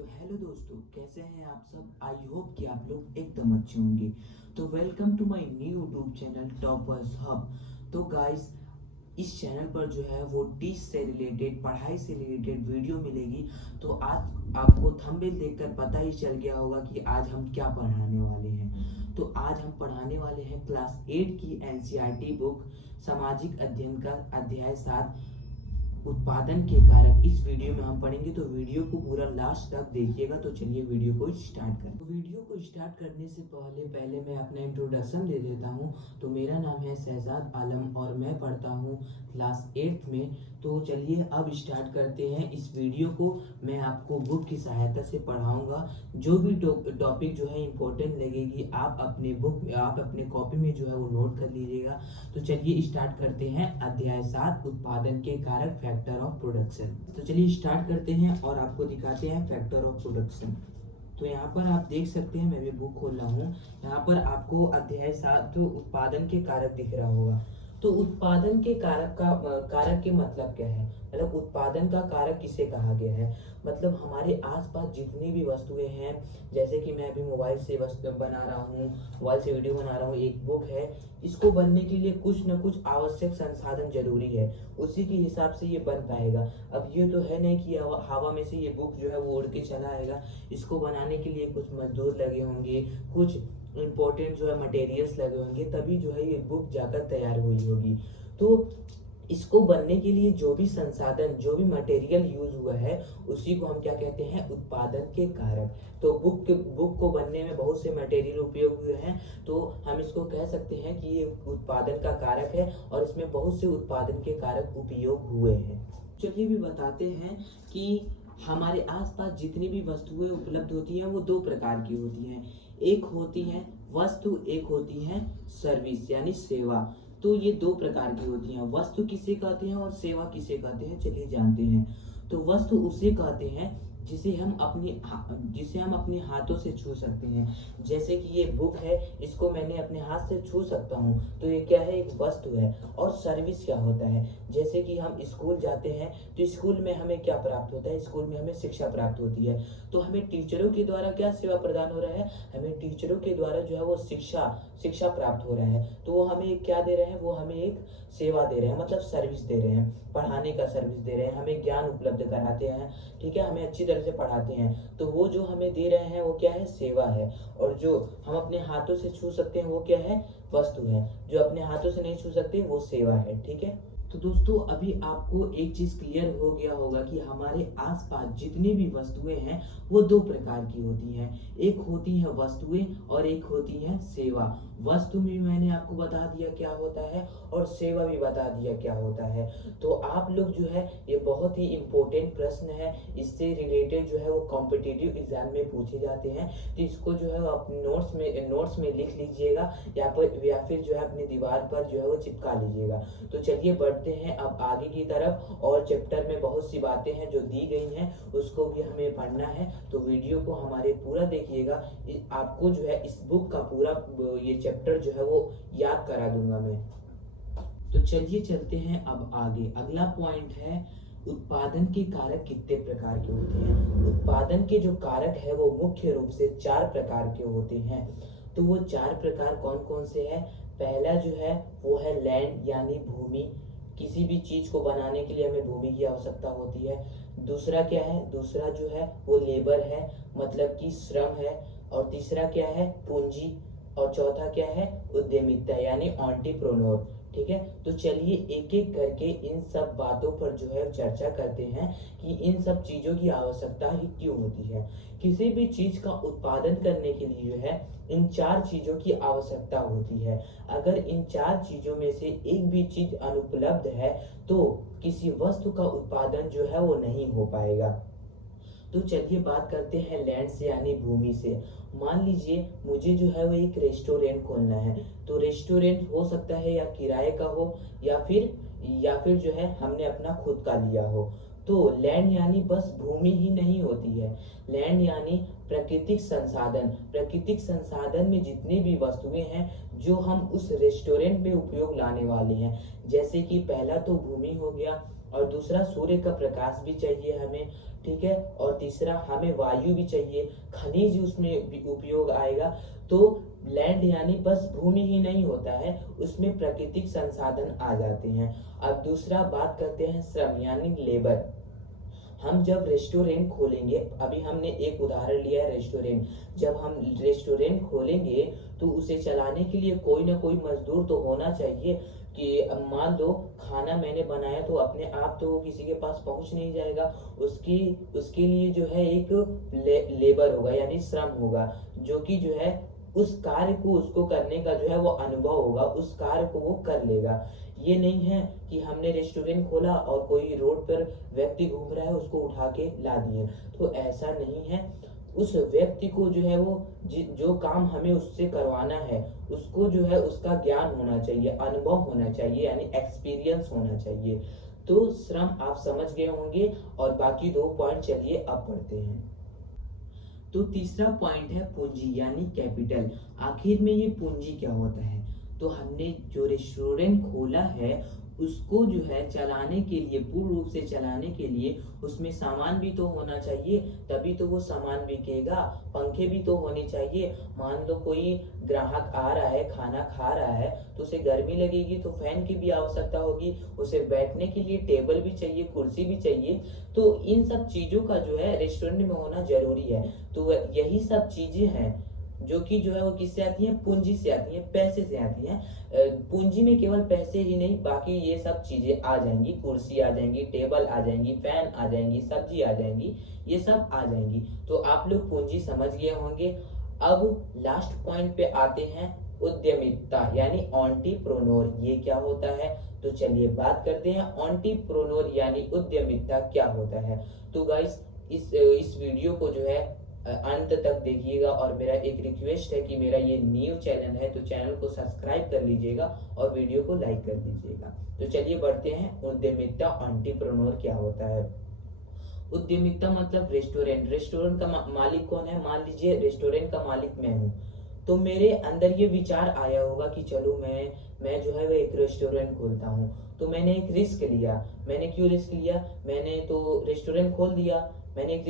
तो हेलो दोस्तों, कैसे हैं आप सब। आई होप कि आप लोग एकदम अच्छे होंगे। तो welcome to my new YouTube channel toppers hub. तो गाइस, इस चैनल पर जो है वो टीच से रिलेटेड, पढ़ाई से रिलेटेड वीडियो मिलेगी। तो आज आपको थंबनेल देखकर पता ही चल गया होगा कि आज हम क्या पढ़ाने वाले हैं। तो आज हम पढ़ाने वाले हैं क्लास 8 की एनसीईआरटी बुक सामाजिक अध्ययन का अध्याय 7 उत्पादन के कारक। इस वीडियो में हम पढ़ेंगे, तो वीडियो को पूरा लास्ट तक देखिएगा। तो चलिए वीडियो को स्टार्ट करें। तो वीडियो को स्टार्ट करने से पहले मैं अपना इंट्रोडक्शन दे देता हूँ। तो मेरा नाम है शहजाद आलम और मैं पढ़ता हूँ क्लास 8 में। तो चलिए अब स्टार्ट करते हैं इस वीडियो को। मैं आपको बुक की सहायता से पढ़ाऊंगा। जो भी टॉपिक जो है इम्पोर्टेंट लगेगी, आप अपने बुक में, आप अपने कॉपी में जो है वो नोट कर लीजिएगा। तो चलिए स्टार्ट करते हैं अध्याय 7 उत्पादन के कारक, फैक्टर ऑफ प्रोडक्शन। तो चलिए स्टार्ट करते हैं और आपको दिखाते हैं फैक्टर ऑफ प्रोडक्शन। तो यहाँ पर आप देख सकते हैं, मैं भी बुक खोल रहा हूँ। यहाँ पर आपको अध्याय 7 तो उत्पादन के कारक दिख रहा होगा। तो उत्पादन के कारक का कारक के मतलब क्या है, मतलब उत्पादन का कारक किसे कहा गया है। मतलब हमारे आसपास जितनी भी वस्तुएं हैं, जैसे कि मैं अभी मोबाइल से वस्तु बना रहा हूँ, मोबाइल से वीडियो बना रहा हूँ, एक बुक है। इसको बनने के लिए कुछ न कुछ आवश्यक संसाधन जरूरी है, उसी के हिसाब से ये बन पाएगा। अब ये तो है नहीं कि हवा में से ये बुक जो है वो उड़ के चला आएगा। इसको बनाने के लिए कुछ मजदूर लगे होंगे, कुछ इम्पोर्टेंट जो है मटेरियल्स लगे होंगे, तभी जो है ये बुक जाकर तैयार हुई होगी। तो इसको बनने के लिए जो भी संसाधन, जो भी मटेरियल यूज हुआ है, उसी को हम क्या कहते हैं, उत्पादन के कारक। तो बुक को बनने में बहुत से मटेरियल उपयोग हुए हैं, तो हम इसको कह सकते हैं कि ये उत्पादन का कारक है और इसमें बहुत से उत्पादन के कारक उपयोग हुए हैं। चलिए भी बताते हैं कि हमारे आसपास जितनी भी वस्तुएं उपलब्ध होती हैं वो दो प्रकार की होती हैं। एक होती है वस्तु, एक होती है सर्विस यानी सेवा। तो ये दो प्रकार की होती हैं। वस्तु किसे कहते हैं और सेवा किसे कहते हैं, चलिए जानते हैं। तो वस्तु उसे कहते हैं जिसे हम अपने हाथों से छू सकते हैं। जैसे कि ये बुक है, इसको मैंने अपने हाथ से छू सकता हूँ, तो ये क्या है, एक वस्तु है। और सर्विस क्या होता है, जैसे कि हम स्कूल जाते हैं तो स्कूल में हमें क्या प्राप्त होता है, स्कूल में हमें शिक्षा प्राप्त होती है। तो हमें टीचरों के द्वारा क्या सेवा प्रदान हो रहा है, हमें टीचरों के द्वारा जो है वो शिक्षा प्राप्त हो रहा है। तो वो हमें क्या दे रहे हैं, वो हमें एक सेवा दे रहे हैं, मतलब सर्विस दे रहे हैं, पढ़ाने का सर्विस दे रहे हैं, हमें ज्ञान उपलब्ध कराते हैं, ठीक है, हमें अच्छी तरह से पढ़ाते हैं। तो वो जो हमें दे रहे हैं वो क्या है, सेवा है। और जो हम अपने हाथों से छू सकते हैं वो क्या है, वस्तु है। जो अपने हाथों से नहीं छू सकते वो सेवा है, ठीक है। तो दोस्तों, अभी आपको एक चीज क्लियर हो गया होगा कि हमारे आसपास जितनी भी वस्तुएं हैं वो दो प्रकार की होती हैं। एक होती है वस्तुएं और एक होती है सेवा। वस्तु भी मैंने आपको बता दिया क्या होता है और सेवा भी बता दिया क्या होता है। तो आप लोग जो है, ये बहुत ही इंपॉर्टेंट प्रश्न है, इससे रिलेटेड जो है वो कॉम्पिटिटिव एग्जाम में पूछे जाते हैं। तो इसको जो है अपने नोट्स में लिख लीजिएगा, या फिर जो है अपनी दीवार पर जो है वो चिपका लीजिएगा। तो चलिए बढ़ते हैं अब आगे की तरफ। और चैप्टर में बहुत सी बातें हैं जो दी गई हैं, उसको भी हमें पढ़ना है। तो वीडियो को हमारे पूरा देखिएगा। आपको जो है इस बुक का पूरा ये चैप्टर जो है वो याद करा दूंगा मैं। तो चलिए चलते हैं अब आगे। अगला पॉइंट है, उत्पादन के कारक कितने प्रकार के होते हैं। उत्पादन के जो कारक है वो मुख्य रूप से 4 प्रकार के होते हैं। तो वो 4 प्रकार कौन कौन से हैं। पहला जो है वो है लैंड यानी भूमि। किसी भी चीज को बनाने के लिए हमें भूमि की आवश्यकता होती है। दूसरा क्या है, दूसरा जो है वो लेबर है, मतलब कि श्रम है। और तीसरा क्या है, पूंजी। और चौथा क्या है, उद्यमिता यानी एंटरप्रेन्योर, ठीक है। तो चलिए एक एक करके इन सब बातों पर जो है चर्चा करते हैं कि इन सब चीजों की आवश्यकता ही क्यों होती है। किसी भी चीज का उत्पादन करने के लिए जो है इन 4 चीजों की आवश्यकता होती है। अगर इन 4 चीजों में से एक भी चीज अनुपलब्ध है तो किसी वस्तु का उत्पादन जो है वो नहीं हो पाएगा। तो चलिए बात करते हैं लैंड से यानी भूमि से। मान लीजिए मुझे जो है वो एक रेस्टोरेंट खोलना है। तो रेस्टोरेंट हो सकता है या किराए का हो, या फिर जो है हमने अपना खुद का लिया हो। तो लैंड यानी बस भूमि ही नहीं होती है। लैंड यानी प्राकृतिक संसाधन। प्राकृतिक संसाधन में जितनी भी वस्तुएं हैं जो हम उस रेस्टोरेंट में उपयोग लाने वाले हैं। जैसे कि पहला तो भूमि हो गया, और दूसरा सूर्य का प्रकाश भी चाहिए हमें, ठीक है। और तीसरा हमें वायु भी चाहिए, खनिज उसमें भी उपयोग आएगा। तो लैंड यानी बस भूमि ही नहीं होता है, उसमें प्राकृतिक संसाधन आ जाते हैं। अब दूसरा बात करते हैं श्रम यानी लेबर। हम जब रेस्टोरेंट खोलेंगे, अभी हमने एक उदाहरण लिया है रेस्टोरेंट, जब हम रेस्टोरेंट खोलेंगे तो उसे चलाने के लिए कोई ना कोई मजदूर तो होना चाहिए। कि अब मान लो खाना मैंने बनाया तो अपने आप तो किसी के पास पहुंच नहीं जाएगा, उसकी उसके लिए जो है एक लेबर होगा यानी श्रम होगा, जो कि जो है उस कार्य को उसको करने का जो है वो अनुभव होगा, उस कार्य को वो कर लेगा। ये नहीं है कि हमने रेस्टोरेंट खोला और कोई रोड पर व्यक्ति घूम रहा है उसको उठा के ला दिए, तो ऐसा नहीं है। उस व्यक्ति को जो है वो जो काम हमें उससे करवाना है, उसको जो है उसका ज्ञान होना चाहिए, अनुभव होना चाहिए, यानी एक्सपीरियंस होना चाहिए। तो श्रम आप समझ गए होंगे, और बाकी दो पॉइंट चलिए अब पढ़ते हैं। तो तीसरा पॉइंट है पूंजी यानी कैपिटल। आखिर में ये पूंजी क्या होता है? तो हमने जो रेस्टोरेंट खोला है उसको जो है चलाने के लिए, पूर्ण रूप से चलाने के लिए उसमें सामान भी तो होना चाहिए, तभी तो वो सामान बिकेगा। पंखे भी तो होने चाहिए। मान लो कोई ग्राहक आ रहा है, खाना खा रहा है, तो उसे गर्मी लगेगी तो फैन की भी आवश्यकता होगी, उसे बैठने के लिए टेबल भी चाहिए, कुर्सी भी चाहिए। तो इन सब चीजों का जो है रेस्टोरेंट में होना जरूरी है। तो यही सब चीजें हैं जो कि जो है वो किससे आती हैं? पूंजी से आती हैं, पैसे से आती हैं। पूंजी में केवल पैसे ही नहीं, बाकी ये सब चीजें आ जाएंगी, कुर्सी आ जाएंगी, टेबल आ जाएंगी, फैन आ जाएंगी, सब्जी आ जाएंगी, ये सब आ जाएंगी। तो आप लोग पूंजी समझ गए होंगे। अब लास्ट पॉइंट पे आते हैं, उद्यमिता यानी ऑन्टीप्रोनोर। ये क्या होता है? तो चलिए बात करते हैं ऑन्टीप्रोनोर यानी उद्यमिता क्या होता है। तो गाइस इस वीडियो को जो है अंत तक देखिएगा, और मेरा एक रिक्वेस्ट है कि मेरा ये न्यू चैनल है तो चैनल को सब्सक्राइब कर लीजिएगा और वीडियो को लाइक कर दीजिएगा। तो चलिए बढ़ते हैं, उद्यमिता एंटरप्रेन्योर क्या होता है। उद्यमिता मतलब रेस्टोरेंट का मालिक कौन है? मान लीजिए रेस्टोरेंट का मालिक मैं हूँ, तो मेरे अंदर ये विचार आया होगा कि चलो मैं जो है वो एक रेस्टोरेंट खोलता हूँ। तो मैंने एक रिस्क लिया। मैंने क्यों रिस्क लिया? मैंने तो रेस्टोरेंट खोल दिया, मैंने एक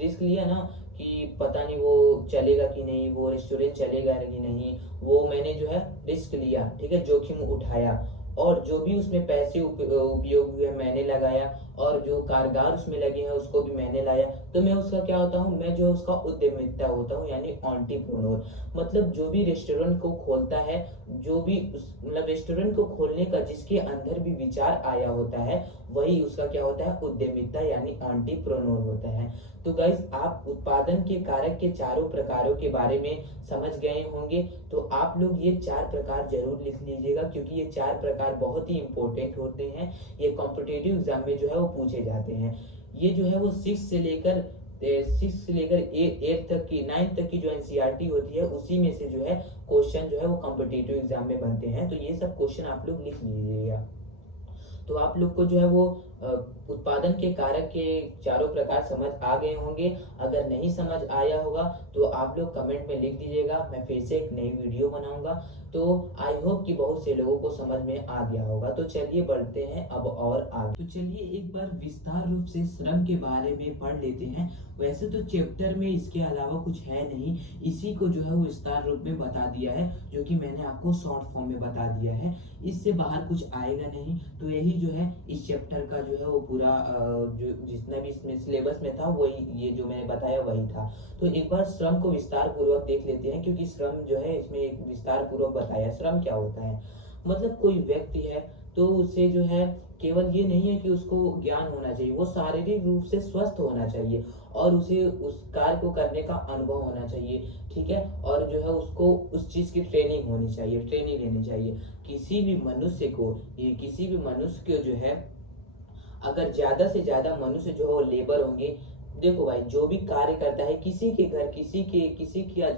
रिस्क लिया ना, कि पता नहीं वो चलेगा कि नहीं, वो रेस्टोरेंट चलेगा कि नहीं, वो मैंने जो है रिस्क लिया, ठीक है, जोखिम उठाया। और जो भी उसमें पैसे उपयोग हुए मैंने लगाया, और जो कारीगर उसमें लगे हैं उसको भी मैंने लाया। तो मैं उसका क्या होता हूँ? मैं जो है उसका उद्यमिता होता हूँ, यानी एंटरप्रेन्योर। मतलब जो भी रेस्टोरेंट को खोलता है, जो भी मतलब रेस्टोरेंट को खोलने का जिसके अंदर भी विचार आया होता है, वही उसका क्या होता है? उद्यमिता यानी एंटरप्रेन्योर होता है। तो गाइस आप उत्पादन के कारक के चारों प्रकारों के बारे में समझ गए होंगे। तो आप लोग ये चार प्रकार जरूर लिख लीजिएगा, क्योंकि ये चार प्रकार बहुत ही इंपॉर्टेंट होते हैं। ये कॉम्पिटिटिव एग्जाम में जो है वो पूछे जाते हैं। ये जो है वो सिक्स से लेकर एट तक की, नाइन्थ तक की जो एनसीईआरटी होती है उसी में से जो है क्वेश्चन जो है वो कॉम्पिटिटिव एग्जाम में बनते हैं। तो ये सब क्वेश्चन आप लोग लिख लीजिएगा। तो आप लोग को जो है वो उत्पादन के कारक के चारों प्रकार समझ आ गए होंगे। अगर नहीं समझ आया होगा तो आप लोग कमेंट में लिख दीजिएगा, मैं फिर से एक नई वीडियो बनाऊंगा। तो आई होप कि बहुत से लोगों को समझ में आ गया होगा। तो चलिए बढ़ते हैं अब और आगे। तो चलिए एक बार विस्तार रूप से श्रम के बारे में पढ़ लेते हैं। वैसे तो चैप्टर में इसके अलावा कुछ है नहीं, इसी को जो है वो विस्तार रूप में बता दिया है, जो कि मैंने आपको शॉर्ट फॉर्म में बता दिया है। इससे बाहर कुछ आएगा नहीं। तो यही जो है इस चैप्टर का जो है वो पूरा जो जितना भी इसमें सिलेबस में था वही, ये जो मैंने बताया वही था। तो एक बार श्रम को विस्तार पूर्वक देख लेते हैं, क्योंकि श्रम जो है इसमें एक विस्तार पूर्वक बताया। श्रम क्या होता है? मतलब कोई व्यक्ति है तो उसे जो है केवल ये नहीं है कि उसको ज्ञान होना चाहिए, वो शारीरिक रूप से स्वस्थ होना चाहिए, और उसे उस कार्य को करने का अनुभव होना चाहिए, ठीक है। और जो है उसको उस चीज की ट्रेनिंग होनी चाहिए, ट्रेनिंग लेनी चाहिए। किसी भी मनुष्य को जो है, अगर ज्यादा से ज्यादा मनुष्य जो है वो लेबर होंगे। देखो भाई, जो भी कार्य करता है, किसी के घर,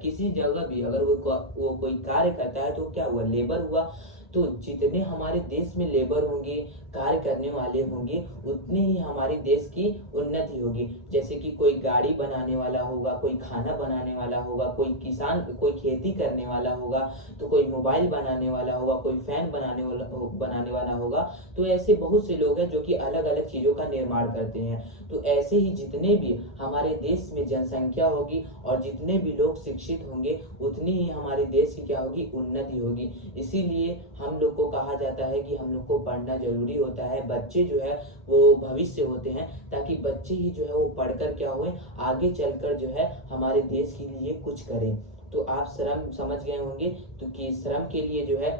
किसी जगह भी अगर वो कोई कार्य करता है तो क्या हुआ? लेबर हुआ। तो जितने हमारे देश में लेबर होंगे, कार्य करने वाले होंगे, उतनी ही हमारे देश की उन्नति होगी। जैसे कि कोई गाड़ी बनाने वाला होगा, कोई खाना बनाने वाला होगा, कोई किसान कोई खेती करने वाला होगा, तो कोई मोबाइल बनाने वाला होगा, कोई फैन बनाने वाला होगा। तो ऐसे बहुत से लोग हैं जो कि अलग अलग चीज़ों का निर्माण करते हैं। तो ऐसे ही जितने भी हमारे देश में जनसंख्या होगी और जितने भी लोग शिक्षित होंगे, उतनी ही हमारे देश की क्या होगी, उन्नति होगी। इसीलिए हम लोग को कहा जाता है कि हम लोग को पढ़ना जरूरी होता है। बच्चे जो है वो भविष्य होते हैं, ताकि बच्चे ही जो है वो पढ़कर क्या हुए, आगे चलकर जो है हमारे देश के लिए कुछ करें। तो आप श्रम समझ गए होंगे, तो कि श्रम के लिए जो है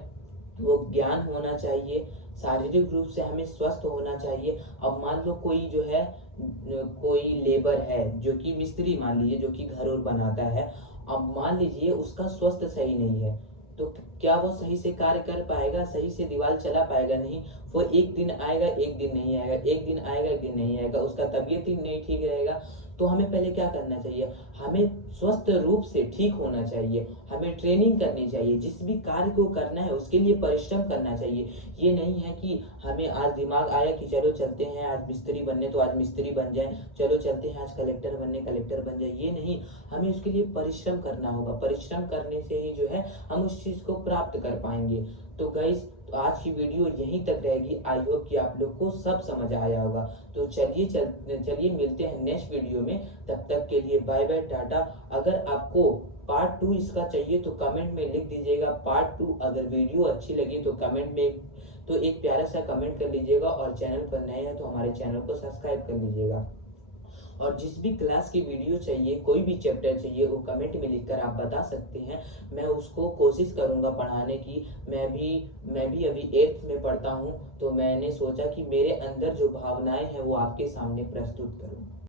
वो ज्ञान होना चाहिए, शारीरिक रूप से हमें स्वस्थ होना चाहिए। अब मान लो कोई जो है कोई लेबर है जो कि मिस्त्री, मान लीजिए, जो कि घर और बनाता है। अब मान लीजिए उसका स्वास्थ्य सही नहीं है, तो क्या वो सही से कार्य कर पाएगा, सही से दीवार चला पाएगा? नहीं। वो एक दिन आएगा, एक दिन नहीं आएगा, एक दिन आएगा, एक दिन नहीं आएगा, उसका तबीयत ही नहीं ठीक रहेगा। तो हमें पहले क्या करना चाहिए, हमें स्वस्थ रूप से ठीक होना चाहिए, हमें ट्रेनिंग करनी चाहिए। जिस भी कार्य को करना है उसके लिए परिश्रम करना चाहिए। ये नहीं है कि हमें आज दिमाग आया कि चलो चलते हैं आज मिस्त्री बनने, तो आज मिस्त्री बन जाए, चलो चलते हैं आज कलेक्टर बनने, कलेक्टर बन जाए। ये नहीं, हमें उसके लिए परिश्रम करना होगा। परिश्रम करने से ही जो है हम उस चीज़ को प्राप्त कर पाएंगे। तो गाइस, तो आज की वीडियो यहीं तक रहेगी। आई होप कि आप लोग को सब समझ आया होगा। तो चलिए मिलते हैं नेक्स्ट वीडियो में। तब तक के लिए बाय बाय, टाटा। अगर आपको पार्ट 2 इसका चाहिए तो कमेंट में लिख दीजिएगा पार्ट 2। अगर वीडियो अच्छी लगी तो कमेंट में तो एक प्यारा सा कमेंट कर लीजिएगा, और चैनल पर नए हैं तो हमारे चैनल को सब्सक्राइब कर लीजिएगा। और जिस भी क्लास की वीडियो चाहिए, कोई भी चैप्टर चाहिए, वो कमेंट में लिखकर आप बता सकते हैं। मैं उसको कोशिश करूँगा पढ़ाने की। मैं भी अभी 8th में पढ़ता हूँ, तो मैंने सोचा कि मेरे अंदर जो भावनाएं हैं वो आपके सामने प्रस्तुत करूँ।